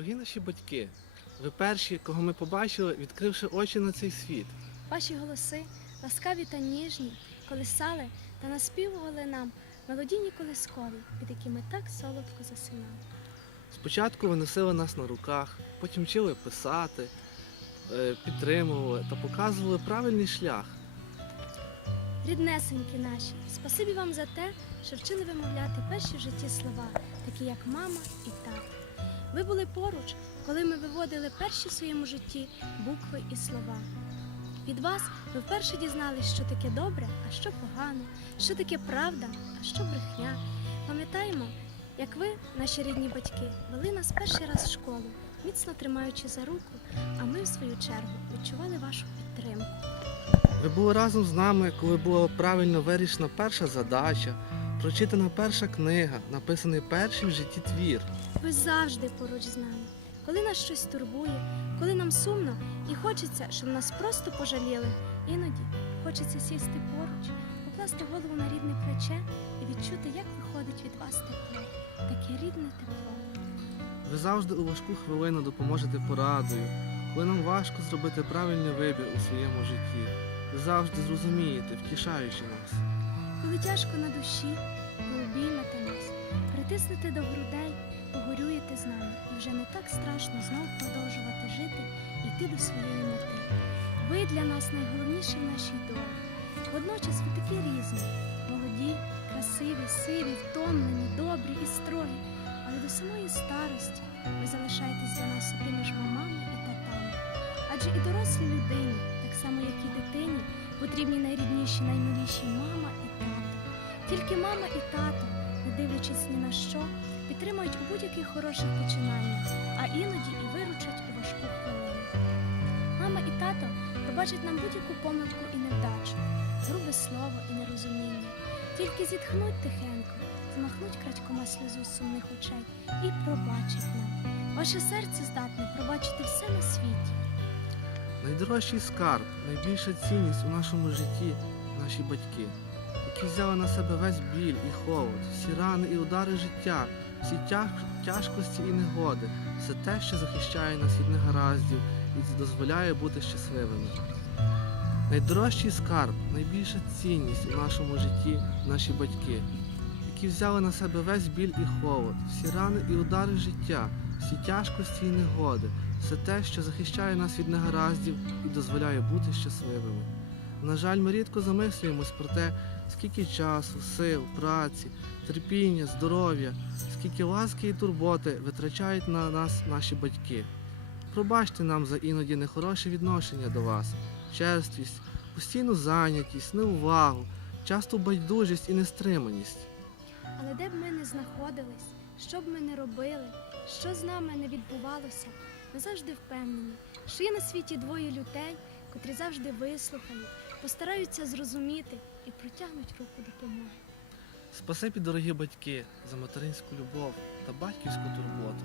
Дорогі наші батьки, ви перші, кого ми побачили, відкривши очі на цей світ. Ваші голоси, ласкаві та ніжні, колисали та наспівували нам мелодійні колискові, під які ми так солодко засинали. Спочатку ви носили нас на руках, потім вчили писати, е, підтримували та показували правильний шлях. Ріднесенькі наші, спасибі вам за те, що вчили вимовляти перші в житті слова, такі як мама і тато. Ви були поруч, коли ми виводили перші в своєму житті букви і слова. Від вас ми вперше дізнались, що таке добре, а що погано, що таке правда, а що брехня. Пам'ятаємо, як ви, наші рідні батьки, вели нас перший раз в школу, міцно тримаючи за руку, а ми, в свою чергу, відчували вашу підтримку. Ви були разом з нами, коли була правильно вирішена перша задача, прочитана перша книга, написаний перший в житті твір. Ви завжди поруч з нами. Коли нас щось турбує, коли нам сумно і хочеться, щоб нас просто пожаліли. Іноді хочеться сісти поруч, покласти голову на рідне плече і відчути, як виходить від вас тепло. Таке рідне тепло. Ви завжди у важку хвилину допоможете порадою, коли нам важко зробити правильний вибір у своєму житті. Ви завжди зрозумієте, втішаючи нас. Коли тяжко на душі, ви обіймете нас, притиснете до грудей, погорюєте з нами, і вже не так страшно знов продовжувати жити і йти до своєї мети. Ви для нас найголовніші в нашій долі. Водночас ви такі різні, молоді, красиві, сиві, втомлені, добрі і строгі. Але до самої старості ви залишаєтесь для нас тими ж мамами і татами. Адже і дорослій людині, так само як і дитині, потрібні найрідніші, наймиліші мама. Тільки мама і тато, не дивлячись ні на що, підтримують у будь-яких хороших починаннях, а іноді і виручать у важку хвилину. Мама і тато пробачать нам будь-яку помилку і невдачу, грубе слово і нерозуміння. Тільки зітхнуть тихенько, змахнуть крадькома сльозу сумних очей і пробачать нам. Ваше серце здатне пробачити все на світі. Найдорожчий скарб, найбільша цінність у нашому житті наші батьки, які взяли на себе весь біль і холод, всі рани і удари життя, всі тяжкості і негоди, все те, що захищає нас від негараздів і дозволяє бути щасливими. Найдорожчий скарб, найбільша цінність у нашому житті наші батьки, які взяли на себе весь біль і холод, всі рани і удари життя, всі тяжкості і негоди, все те, що захищає нас від негараздів і дозволяє бути щасливими. На жаль, ми рідко замислюємось про те, скільки часу, сил, праці, терпіння, здоров'я, скільки ласки і турботи витрачають на нас наші батьки. Пробачте нам за іноді нехороше відношення до вас, черствість, постійну зайнятість, неувагу, часту байдужість і нестриманість. Але де б ми не знаходились, що б ми не робили, що з нами не відбувалося, ми завжди впевнені, що є на світі двоє людей, котрі завжди вислухають, постараються зрозуміти і протягнуть руку допомоги. Спасибі, дорогі батьки, за материнську любов та батьківську турботу.